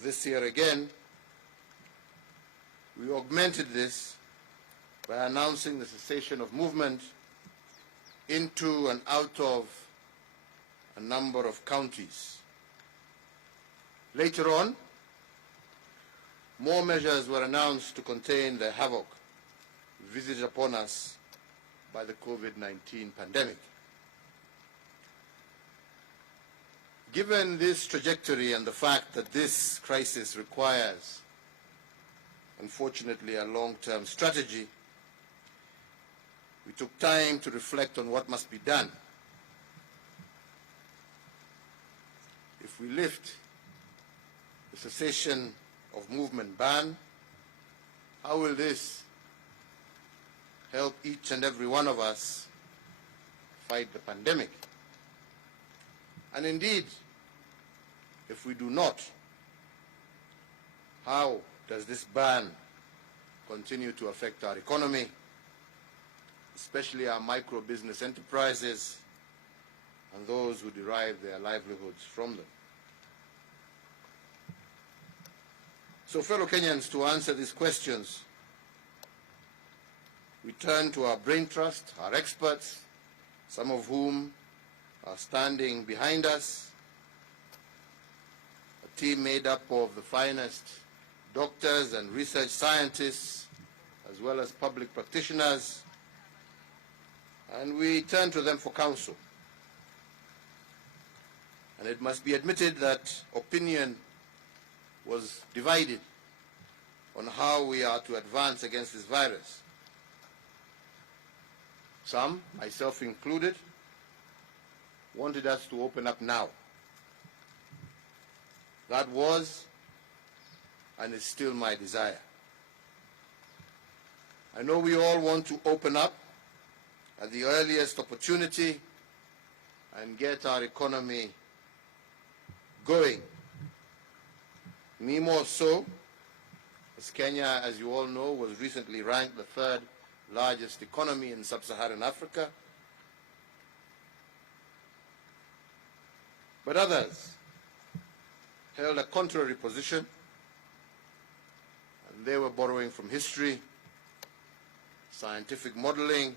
of this year again, we augmented this by announcing the cessation of movement into and out of a number of counties. Later on, more measures were announced to contain the havoc visited upon us by the COVID-19 pandemic. Given this trajectory and the fact that this crisis requires, unfortunately, a long-term strategy, we took time to reflect on what must be done. If we lift the cessation of movement ban, how will this help each and every one of us fight the pandemic? And indeed, if we do not, how does this ban continue to affect our economy, especially our micro-business enterprises and those who derive their livelihoods from them? So, fellow Kenyans, to answer these questions, we turn to our brain trust, our experts, some of whom are standing behind us, a team made up of the finest doctors and research scientists, as well as public practitioners, and we turn to them for counsel. And it must be admitted that opinion was divided on how we are to advance against this virus. Some, myself included, wanted us to open up now. That was and is still my desire. I know we all want to open up at the earliest opportunity and get our economy going. Me more so, as Kenya, as you all know, was recently ranked the third largest economy in sub-Saharan Africa. But others held a contrary position, and they were borrowing from history, scientific modeling,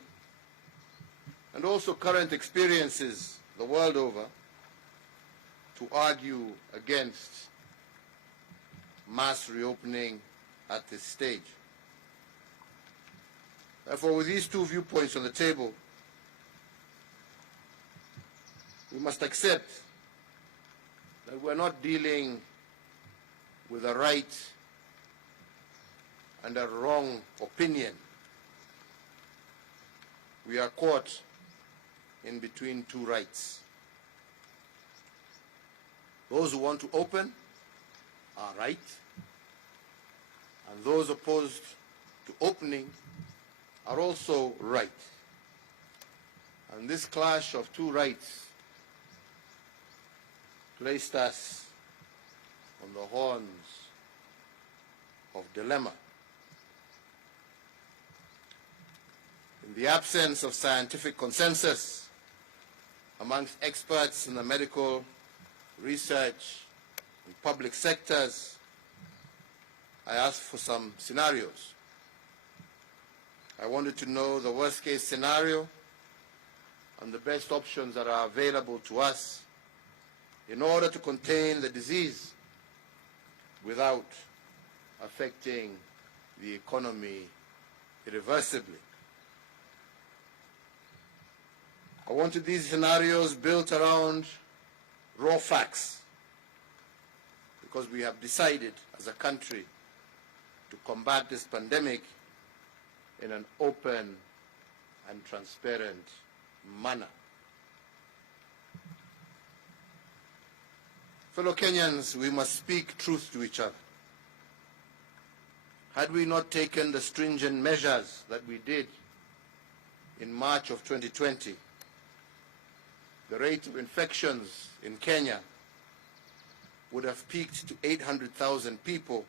and also current experiences the world over to argue against mass reopening at this stage. Therefore, with these two viewpoints on the table, we must accept that we're not dealing with a right and a wrong opinion. We are caught in between two rights. Those who want to open are right, and those opposed to opening are also right. And this clash of two rights placed us on the horns of dilemma. In the absence of scientific consensus amongst experts in the medical, research, and public sectors, I asked for some scenarios. I wanted to know the worst-case scenario and the best options that are available to us in order to contain the disease without affecting the economy irreversibly. I wanted these scenarios built around raw facts, because we have decided as a country to combat this pandemic in an open and transparent manner. Fellow Kenyans, we must speak truth to each other. Had we not taken the stringent measures that we did in March of 2020, the rate of infections in Kenya would have peaked to 800,000 people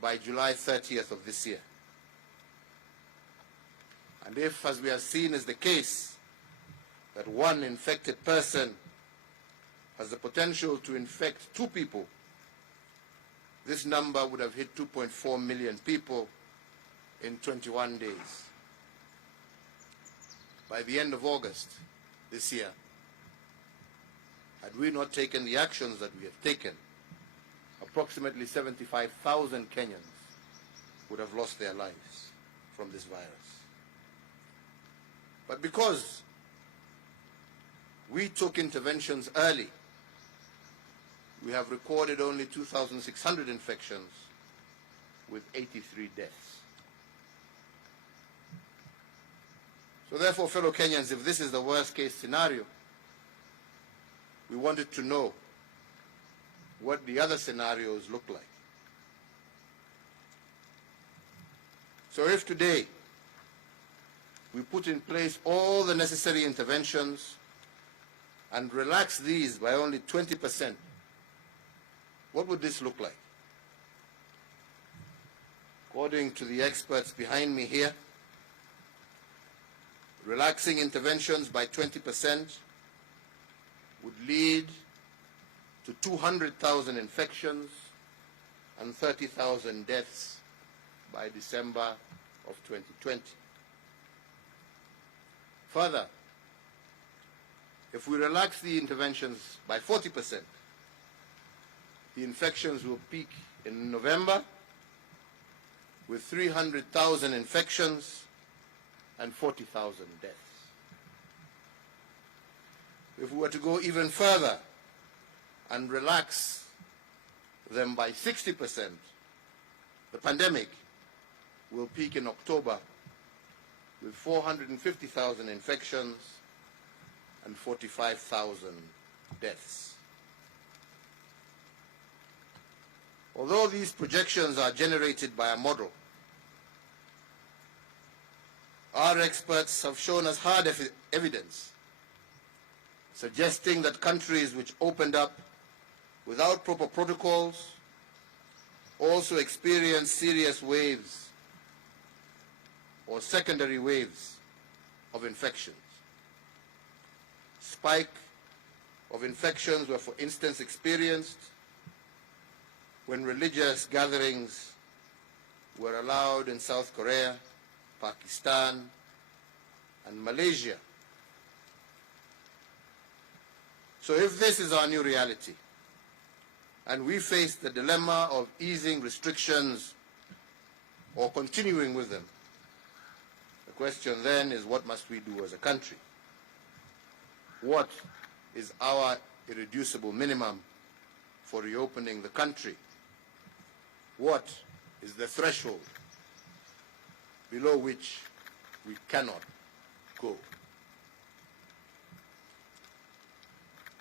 by July 30th of this year. And if, as we have seen is the case, that one infected person has the potential to infect two people, this number would have hit 2.4 million people in 21 days. By the end of August this year, had we not taken the actions that we have taken, approximately 75,000 Kenyans would have lost their lives from this virus. But because we took interventions early, we have recorded only 2,600 infections with 83 deaths. So therefore, fellow Kenyans, if this is the worst case scenario, we wanted to know what the other scenarios look like. So if today we put in place all the necessary interventions and relax these by only 20%, what would this look like? According to the experts behind me here, relaxing interventions by 20% would lead to 200,000 infections and 30,000 deaths by December of 2020. Further, if we relax the interventions by 40%, the infections will peak in November with 300,000 infections and 40,000 deaths. If we were to go even further and relax them by 60%, the pandemic will peak in October with 450,000 infections and 45,000 deaths. Although these projections are generated by a model, our experts have shown us hard evidence suggesting that countries which opened up without proper protocols also experienced serious waves or secondary waves of infections. Spike of infections were, for instance, experienced when religious gatherings were allowed in South Korea, Pakistan, and Malaysia. So if this is our new reality, and we face the dilemma of easing restrictions or continuing with them, the question then is, what must we do as a country? What is our irreducible minimum for reopening the country? What is the threshold below which we cannot go?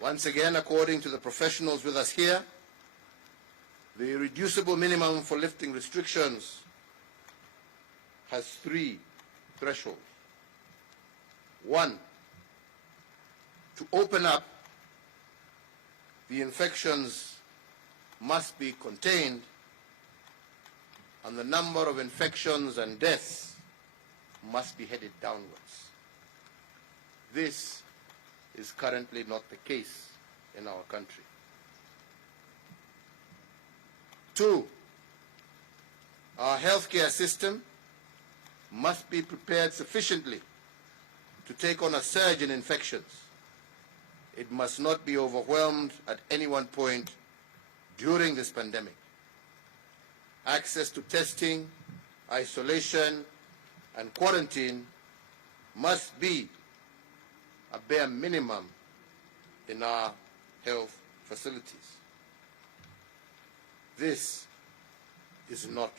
Once again, according to the professionals with us here, the irreducible minimum for lifting restrictions has three thresholds. One, to open up, the infections must be contained and the number of infections and deaths must be headed downwards. This is currently not the case in our country. Two, our healthcare system must be prepared sufficiently to take on a surge in infections. It must not be overwhelmed at any one point during this pandemic. Access to testing, isolation, and quarantine must be a bare minimum in our health facilities. This is not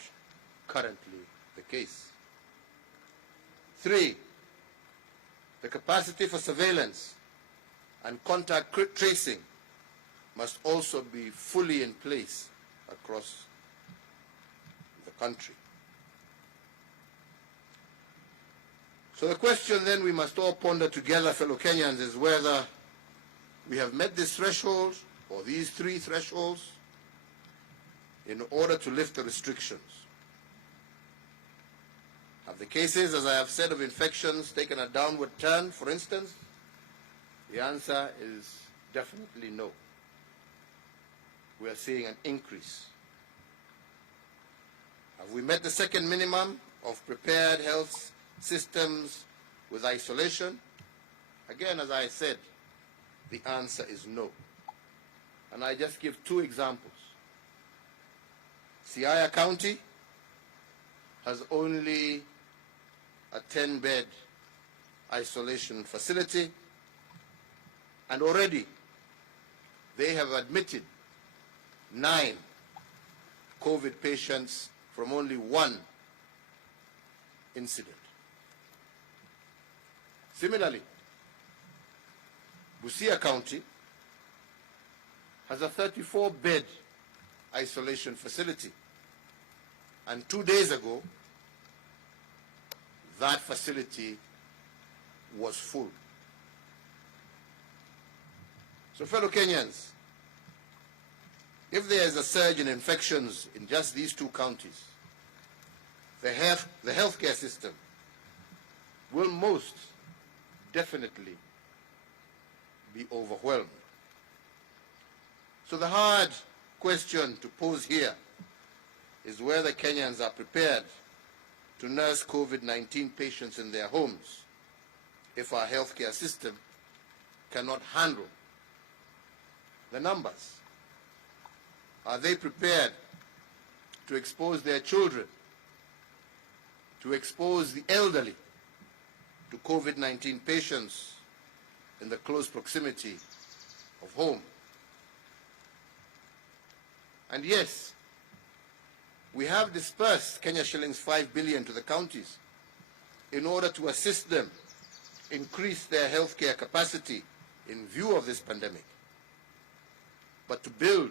currently the case. Three, the capacity for surveillance and contact tracing must also be fully in place across the country. So the question then we must all ponder together, fellow Kenyans, is whether we have met this threshold or these three thresholds in order to lift the restrictions. Have the cases, as I have said, of infections taken a downward turn, for instance? The answer is definitely no. We are seeing an increase Have we met the second minimum of prepared health systems with isolation? Again, as I said, the answer is no. And I just give two examples. Siaya County has only a 10-bed isolation facility, and already they have admitted 9 COVID patients from only one incident. Similarly, Busia County has a 34-bed isolation facility, and 2 days ago that facility was full. So fellow Kenyans, if there is a surge in infections in just these 2 counties, the healthcare system will most definitely be overwhelmed. So the hard question to pose here is whether Kenyans are prepared to nurse COVID-19 patients in their homes if our healthcare system cannot handle the numbers. Are they prepared to expose their children, to expose the elderly to COVID-19 patients in the close proximity of home? And yes, we have dispersed Kenya shillings 5 billion to the counties in order to assist them increase their healthcare capacity in view of this pandemic. But to build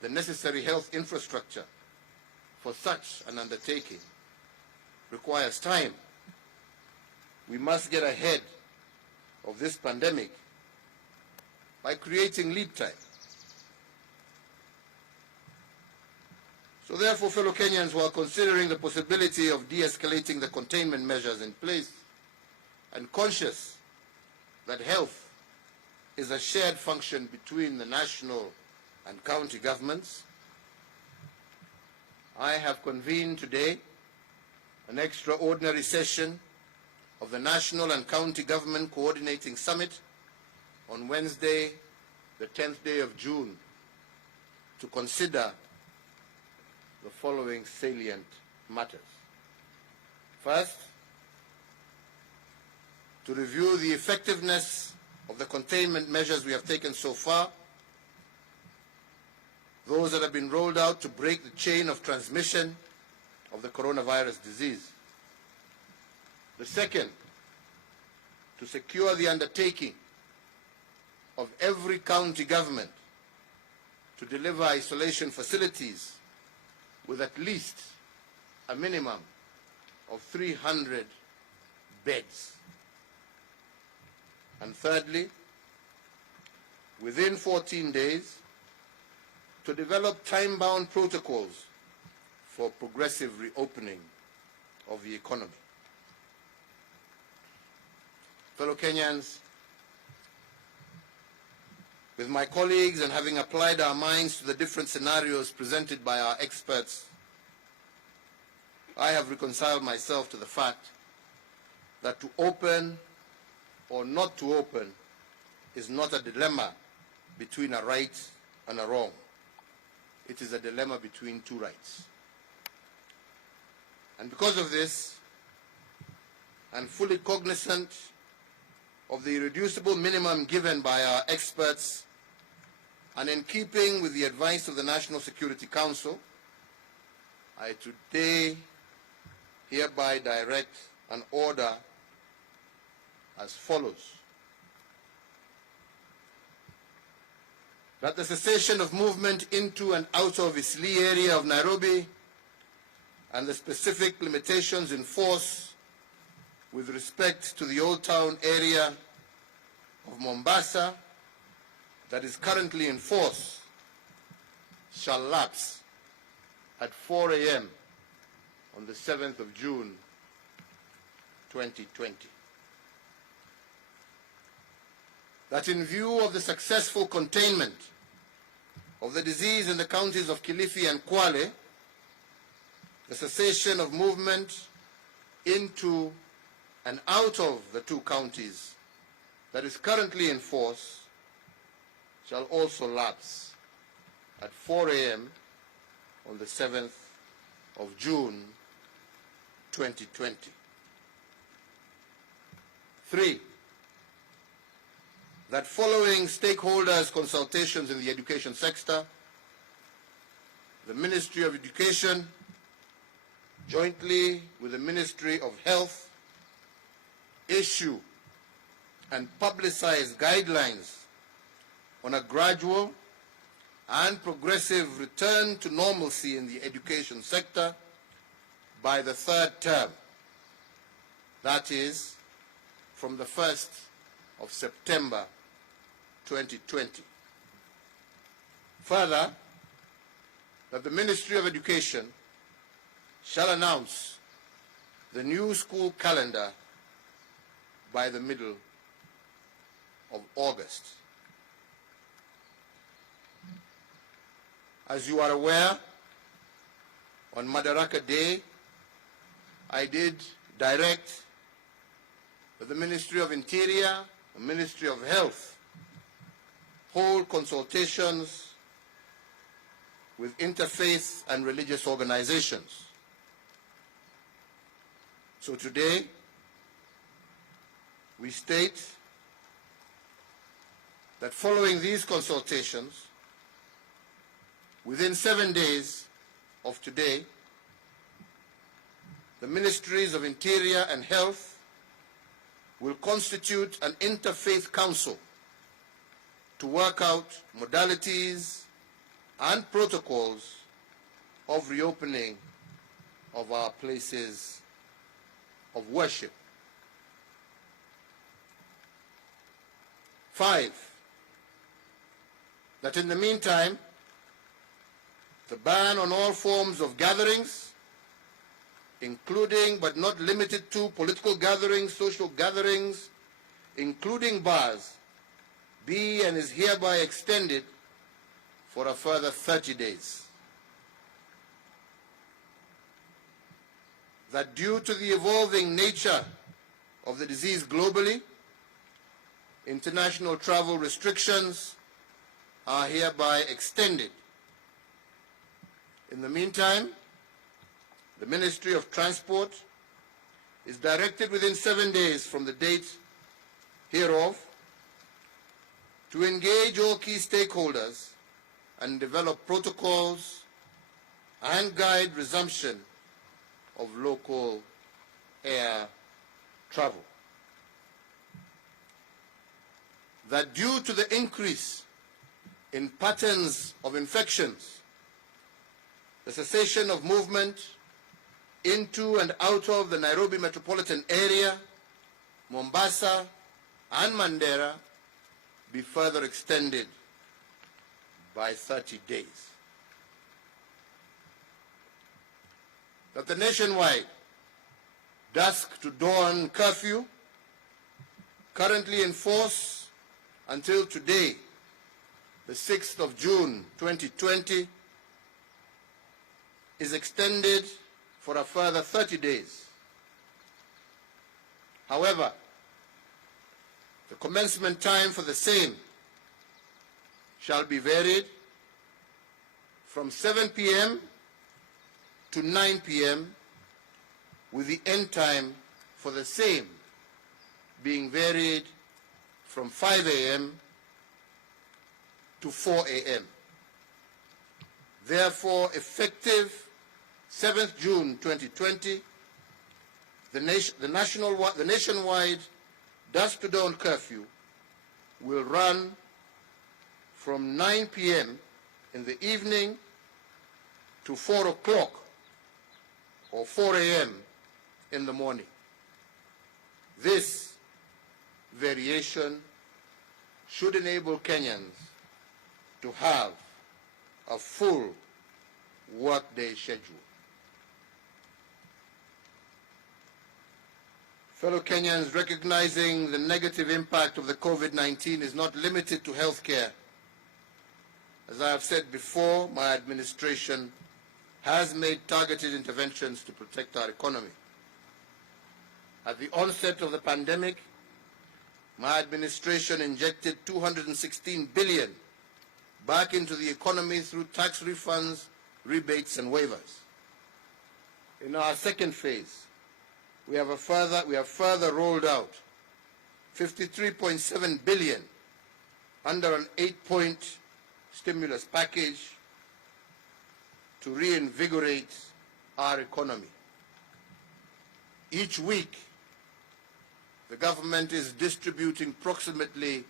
the necessary health infrastructure for such an undertaking requires time. We must get ahead of this pandemic by creating lead time. So therefore, fellow Kenyans who are considering the possibility of de-escalating the containment measures in place and conscious that health is a shared function between the national and county governments, I have convened today an extraordinary session of the National and County Government Coordinating Summit on Wednesday, the 10th day of June, to consider the following salient matters. First, to review the effectiveness of the containment measures we have taken so far, those that have been rolled out to break the chain of transmission of the coronavirus disease. The second, to secure the undertaking of every county government to deliver isolation facilities with at least a minimum of 300 beds. And thirdly, within 14 days, to develop time-bound protocols for progressive reopening of the economy. Fellow Kenyans, with my colleagues and having applied our minds to the different scenarios presented by our experts, I have reconciled myself to the fact that to open or not to open is not a dilemma between a right and a wrong. It is a dilemma between 2 rights. And because of this, and fully cognizant of the irreducible minimum given by our experts, and in keeping with the advice of the National Security Council, I today hereby direct an order as follows. That the cessation of movement into and out of Eastleigh area of Nairobi and the specific limitations in force with respect to the Old Town area of Mombasa that is currently in force shall lapse at 4 a.m. on the 7th of June 2020. That in view of the successful containment of the disease in the counties of Kilifi and Kwale, the cessation of movement into and out of the two counties that is currently in force shall also lapse at 4 a.m. on the 7th of June 2020. 3, that following stakeholders' consultations in the education sector, the Ministry of Education, jointly with the Ministry of Health, issue and publicize guidelines on a gradual and progressive return to normalcy in the education sector by the third term, that is, from the 1st of September 2020. Further, that the Ministry of Education shall announce the new school calendar by the middle of August. As you are aware, on Madaraka Day, I did direct that the Ministry of Interior, the Ministry of Health, hold consultations with interfaith and religious organizations. So today, we state that following these consultations, within 7 days of today, the Ministries of Interior and Health will constitute an interfaith council to work out modalities and protocols of reopening of our places of worship. 5, that in the meantime, the ban on all forms of gatherings, including but not limited to political gatherings, social gatherings, including bars, be and is hereby extended for a further 30 days. That due to the evolving nature of the disease globally, international travel restrictions are hereby extended. In the meantime, the Ministry of Transport is directed within 7 days from the date hereof to engage all key stakeholders and develop protocols and guide resumption of local air travel. That due to the increase in patterns of infections, the cessation of movement into and out of the Nairobi metropolitan area, Mombasa, and Mandera be further extended by 30 days. That the nationwide dusk to dawn curfew, currently in force until today, the 6th of June 2020, is extended for a further 30 days. However, the commencement time for the same shall be varied from 7 p.m. to 9 p.m., with the end time for the same being varied from 5 a.m. to 4 a.m. Therefore, effective 7th June 2020, the nationwide dusk to dawn curfew will run from 9 p.m. in the evening to 4 o'clock or 4 a.m. in the morning. This variation should enable Kenyans to have a full workday schedule. Fellow Kenyans, recognizing the negative impact of the COVID-19 is not limited to healthcare. As I have said before, my administration has made targeted interventions to protect our economy. At the onset of the pandemic, my administration injected $216 billion back into the economy through tax refunds, rebates, and waivers. In our second phase, we have further rolled out $53.7 billion under an 8-point stimulus package to reinvigorate our economy. Each week, the government is distributing approximately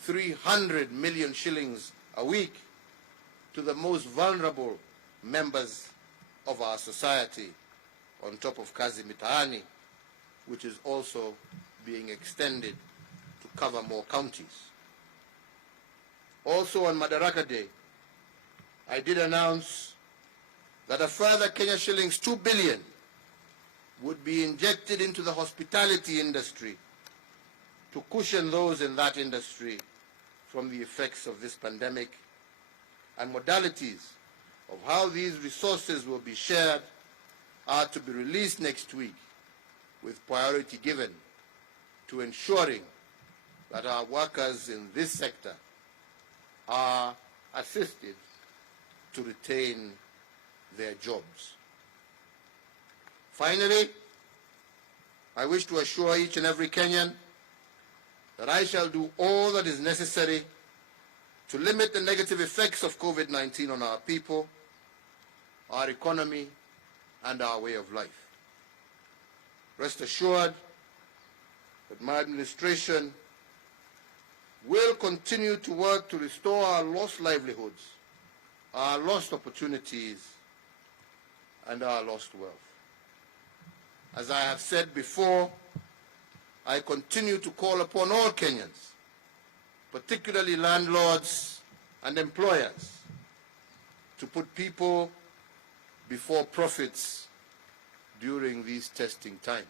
300 million shillings a week to the most vulnerable members of our society, on top of Kazi Mitaani, which is also being extended to cover more counties. Also on Madaraka Day, I did announce that a further Kenya shillings 2 billion would be injected into the hospitality industry to cushion those in that industry from the effects of this pandemic, and modalities of how these resources will be shared are to be released next week, with priority given to ensuring that our workers in this sector are assisted to retain their jobs. Finally, I wish to assure each and every Kenyan that I shall do all that is necessary to limit the negative effects of COVID-19 on our people, our economy, and our way of life. Rest assured that my administration will continue to work to restore our lost livelihoods, our lost opportunities, and our lost wealth. As I have said before, I continue to call upon all Kenyans, particularly landlords and employers, to put people before profits during these testing times.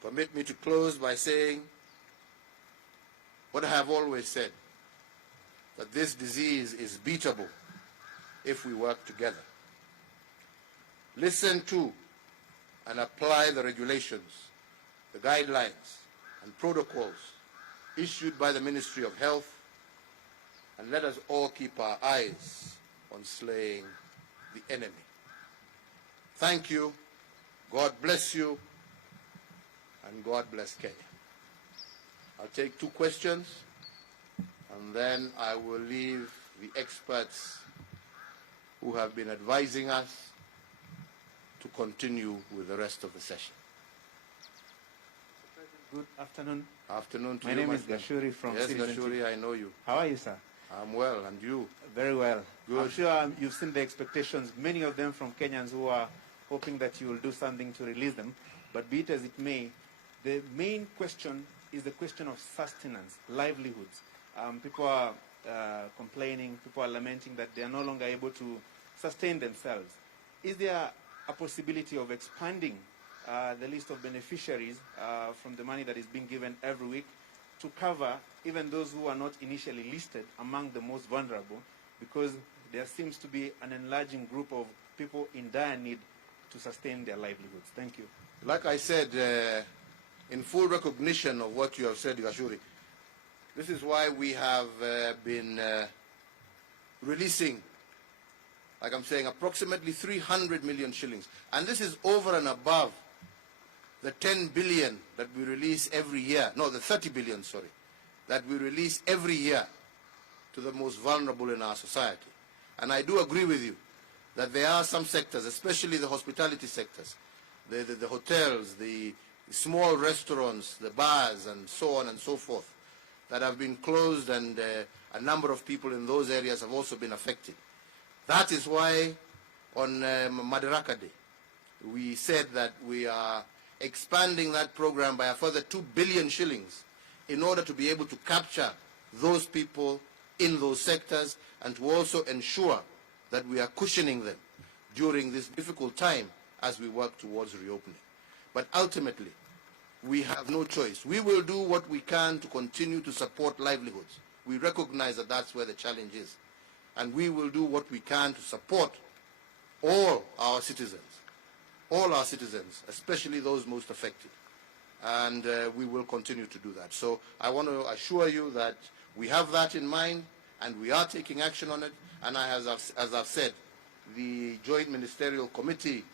Permit me to close by saying what I have always said, that this disease is beatable if we work together. Listen to and apply the regulations, the guidelines and protocols issued by the Ministry of Health, and let us all keep our eyes on slaying the enemy. Thank you. God bless you, and God bless Kenya. I'll take 2 questions, and then I will leave the experts who have been advising us to continue with the rest of the session. Good afternoon. Afternoon to my you. My name is Gashuri from Yes, Citizen Gashuri, TV. I know you. How are you, sir? I'm well, and you? Very well. Good. I'm sure you've seen the expectations, many of them from Kenyans who are hoping that you will do something to release them. But be it as it may, the main question is the question of sustenance, livelihoods. People are complaining, people are lamenting that they are no longer able to sustain themselves. Is there a possibility of expanding the list of beneficiaries from the money that is being given every week to cover even those who are not initially listed among the most vulnerable, because there seems to be an enlarging group of people in dire need to sustain their livelihoods? Thank you. Like I said, in full recognition of what you have said, Gashuri, this is why we have been releasing, like I'm saying, approximately 300 million shillings. And this is over and above the 10 billion that we release every year. No, the 30 billion, sorry, that we release every year to the most vulnerable in our society. And I do agree with you that there are some sectors, especially the hospitality sectors, the hotels, the small restaurants, the bars, and so on and so forth, that have been closed, and a number of people in those areas have also been affected. That is why on Madaraka Day, we said that we are expanding that program by a further 2 billion shillings in order to be able to capture those people in those sectors, and to also ensure that we are cushioning them during this difficult time as we work towards reopening. But ultimately, we have no choice. We will do what we can to continue to support livelihoods. We recognize that that's where the challenge is. And we will do what we can to support all our citizens, especially those most affected. And we will continue to do that. So I want to assure you that we have that in mind, and we are taking action on it. And as I've said, the Joint Ministerial Committee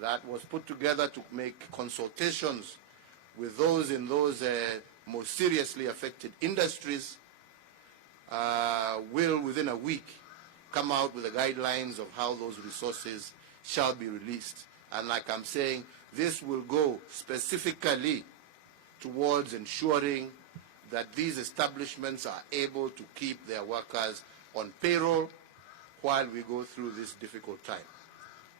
that was put together to make consultations with those in those most seriously affected industries will, within a week, come out with the guidelines of how those resources shall be released. And like I'm saying, this will go specifically towards ensuring that these establishments are able to keep their workers on payroll while we go through this difficult time.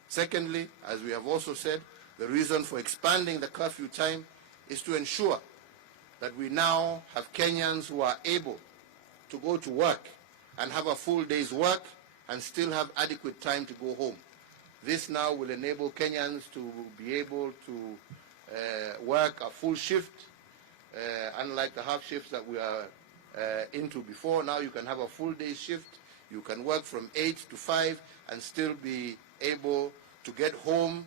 Secondly, as we have also said, the reason for expanding the curfew time is to ensure that we now have Kenyans who are able to go to work and have a full day's work and still have adequate time to go home. This now will enable Kenyans to be able to work a full shift, unlike the half shifts that we are into before. Now you can have a full day shift. You can work from 8 to 5 and still be able to get home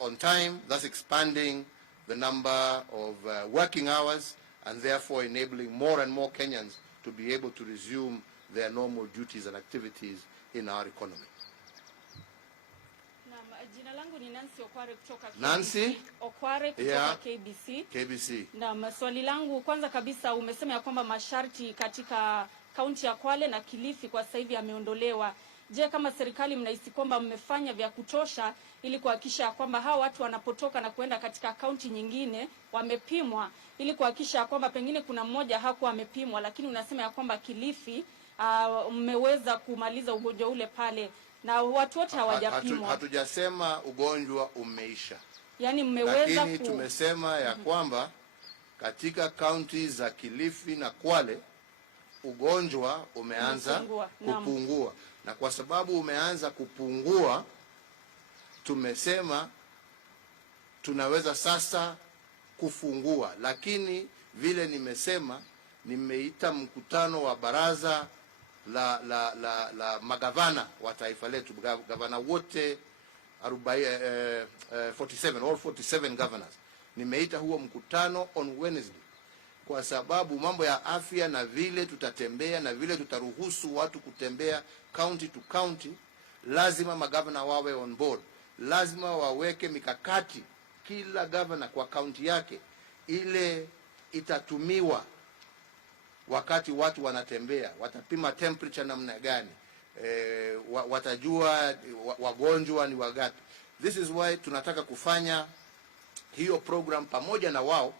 on time, thus expanding the number of working hours and therefore enabling more and more Kenyans to be able to resume their normal duties and activities in our economy. Jina langu ni Nancy Okware kutoka KBC. Nancy Okware kutoka KBC. KBC. Na swali langu kwanza kabisa, umesema ya kwamba masharti katika kaunti ya Kwale na Kilifi kwa sasa hivi yameondolewa. Je, kama serikali mnahisi kwamba mmefanya vya kutosha ili kuhakikisha kwamba hao watu wanapotoka na kuenda katika kaunti nyingine wamepimwa, ili kuhakikisha kwamba pengine kuna mmoja hakuwa amepimwa, lakini unasema ya kwamba Kilifi mmeweza kumaliza ugonjwa ule pale na watu wote hawajapimwa? Hatujasema ugonjwa umeisha. Yaani mmeweza, lakini tumesema ya kwamba katika kaunti za Kilifi na Kwale ugonjwa umeanza kupungua. Na kwa sababu umeanza kupungua, tumesema tunaweza sasa kufungua. Lakini vile nimesema, nimeita mkutano wa baraza la magavana wa taifa letu, gavana wote 47, all 47 governors. Nimeita huo mkutano on Wednesday kwa sababu mambo ya afya na vile tutatembea na vile tutaruhusu watu kutembea county to county, lazima magavana wawe on board. Lazima waweke mikakati, kila governor kwa county yake, ile itatumiwa wakati watu wanatembea. Watapima temperature namna gani, watajua wagonjwa ni wagapi. This is why tunataka kufanya hiyo program pamoja na wao,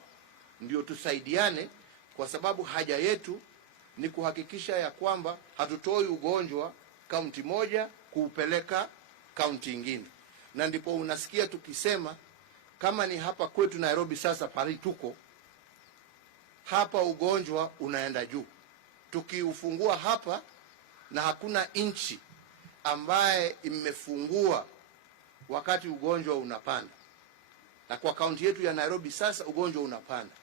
ndio tusaidiane, kwa sababu haja yetu ni kuhakikisha ya kwamba hatutoi ugonjwa kaunti moja kuupeleka kaunti nyingine. Na ndipo unasikia tukisema kama ni hapa kwetu Nairobi, sasa pale tuko hapa ugonjwa unaenda juu. Tukiufungua hapa, na hakuna inchi ambaye imefungua wakati ugonjwa unapanda. Na kwa kaunti yetu ya Nairobi sasa ugonjwa unapanda.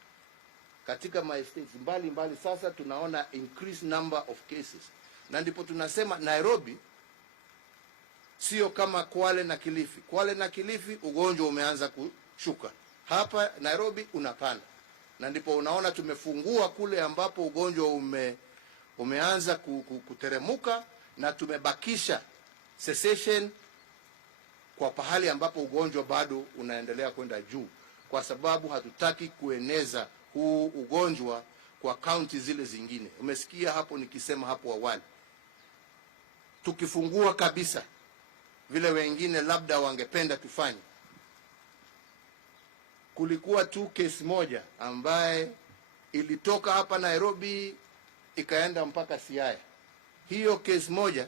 Katika my states mbali sasa tunaona increased number of cases. Na ndipo tunasema Nairobi sio kama Kwale na Kilifi. Kwale na Kilifi ugonjwa umeanza kushuka. Hapa Nairobi unapanda. Na ndipo unaona tumefungua kule ambapo ugonjwa umeanza kuteremuka, na tumebakisha cessation kwa pahali ambapo ugonjwa bado unaendelea kwenda juu, kwa sababu hatutaki kueneza huu ugonjwa kwa kaunti zile zingine. Umesikia hapo nikisema hapo awali, tukifungua kabisa vile wengine labda wangependa tufanye. Kulikuwa tu kesi moja ambaye ilitoka hapa Nairobi ikaenda mpaka Siaya. Hiyo kesi moja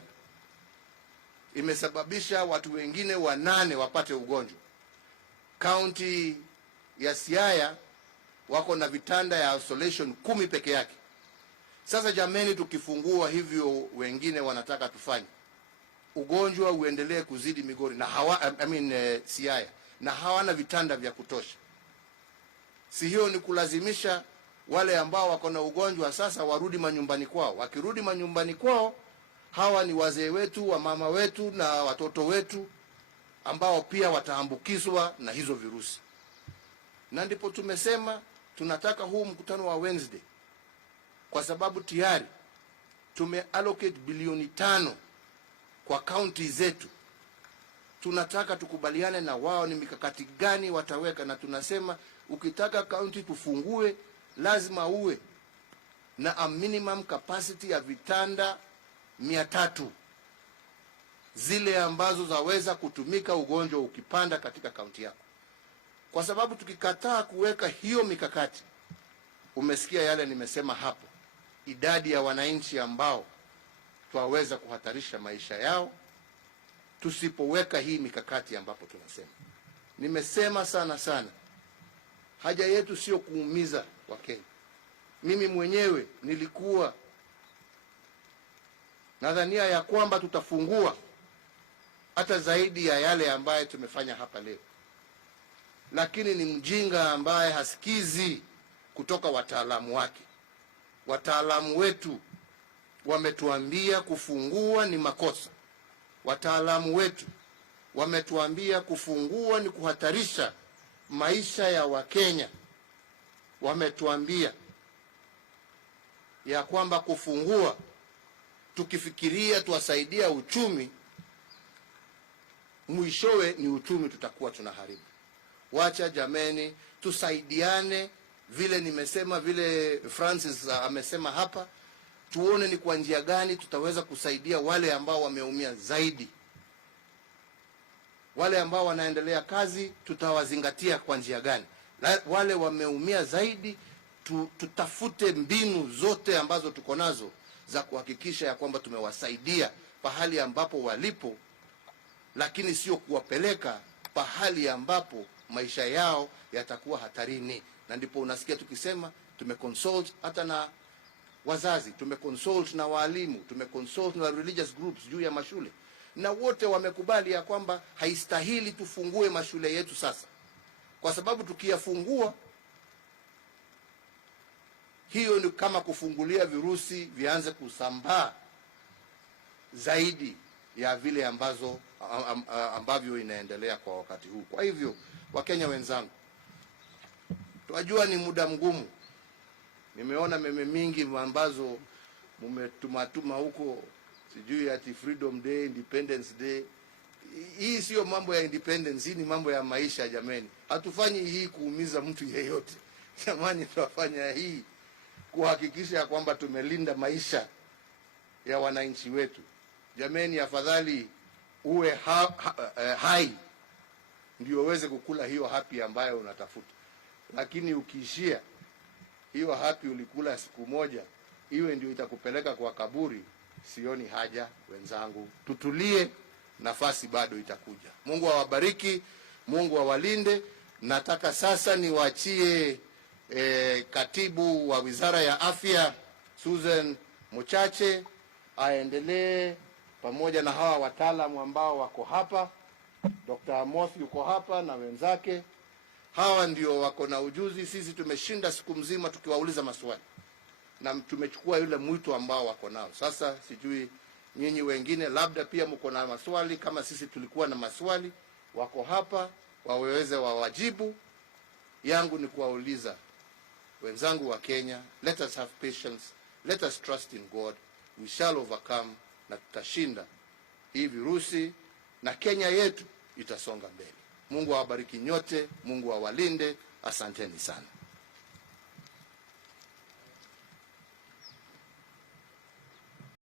imesababisha watu wengine 8 wapate ugonjwa. County ya Siaya wako na vitanda ya isolation 10 peke yake. Sasa jameni, tukifungua hivyo wengine wanataka tufanye, ugonjwa uendelee kuzidi Migori na Siaya, na hawana vitanda vya kutosha. Si hiyo ni kulazimisha wale ambao wako na ugonjwa sasa warudi manyumbani kwao. Wakirudi manyumbani kwao Hawa ni wazee wetu, wamama wetu na watoto wetu ambao pia wataambukizwa na hizo virusi. Na ndipo tumesema tunataka huu mkutano wa Wednesday, kwa sababu tayari tumeallocate bilioni 5 kwa kaunti zetu. Tunataka tukubaliane na wao ni mikakati gani wataweka, na tunasema ukitaka kaunti tufungue lazima uwe na a minimum capacity ya vitanda 300 zile ambazo zaweza kutumika ugonjwa ukipanda katika kaunti yako. Kwa sababu tukikataa kuweka hiyo mikakati, umesikia yale nimesema hapo, idadi ya wananchi ambao twaweza kuhatarisha maisha yao tusipoweka hii mikakati ambapo tunasema. Nimesema sana, haja yetu sio kuumiza Wakenya. Mimi mwenyewe nilikuwa nadhania ya kwamba tutafungua hata zaidi ya yale ambaye tumefanya hapa leo, lakini ni mjinga ambaye hasikizi kutoka wataalamu wake. Wataalamu wetu wametuambia kufungua ni makosa. Wataalamu wetu wametuambia kufungua ni kuhatarisha maisha ya Wakenya. Wametuambia ya kwamba kufungua tukifikiria tuwasaidia uchumi, mwishowe ni uchumi tutakuwa tunaharibu. Wacha jameni, tusaidiane vile nimesema, vile Francis amesema hapa, tuone ni kwa njia gani tutaweza kusaidia wale ambao wameumia zaidi. Wale ambao wanaendelea kazi tutawazingatia kwa njia gani? Wale wameumia zaidi tutafute mbinu zote ambazo tuko nazo za kuhakikisha ya kwamba tumewasaidia pahali ambapo walipo, lakini sio kuwapeleka pahali ambapo maisha yao yatakuwa hatarini. Na ndipo unasikia tukisema tumeconsult hata na wazazi, tumeconsult na walimu, tumeconsult na religious groups juu ya mashule, na wote wamekubali ya kwamba haistahili tufungue mashule yetu sasa, kwa sababu tukiyafungua hiyo ni kama kufungulia virusi vianze kusambaa zaidi ya vile ambavyo inaendelea kwa wakati huu. Kwa hivyo, Wakenya wenzangu, tunajua ni muda mgumu. Nimeona meme mingi ambazo mmetumatuma huko, sijui ati Freedom Day, Independence Day. Hii sio mambo ya independence, hii ni mambo ya maisha jameni. Hatufanyi hii kuumiza mtu yeyote. Jamani, tunafanya hii kuhakikisha ya kwamba tumelinda maisha ya wananchi wetu. Jameni, afadhali uwe hai ndio uweze kukula hiyo happy ambayo unatafuta. Lakini ukiishia hiyo happy ulikula siku moja, iwe ndio itakupeleka kwa kaburi, sioni haja. Wenzangu, tutulie, nafasi bado itakuja. Mungu awabariki, Mungu awalinde. Nataka sasa niwaachie katibu wa Wizara ya Afya Susan Muchache aendelee pamoja na hawa wataalamu ambao wako hapa. Dr. Amoth yuko hapa na wenzake. Hawa ndio wako na ujuzi. Sisi tumeshinda siku mzima tukiwauliza maswali na tumechukua yule mwito ambao wako nao. Sasa sijui nyinyi wengine labda pia mko na maswali kama sisi tulikuwa na maswali. Wako hapa waweze wawajibu. Yangu ni kuwauliza wenzangu wa Kenya, let us have patience, let us trust in God, we shall overcome, na tutashinda hii virusi na Kenya yetu itasonga mbele. Mungu awabariki nyote, Mungu awalinde. Asanteni sana.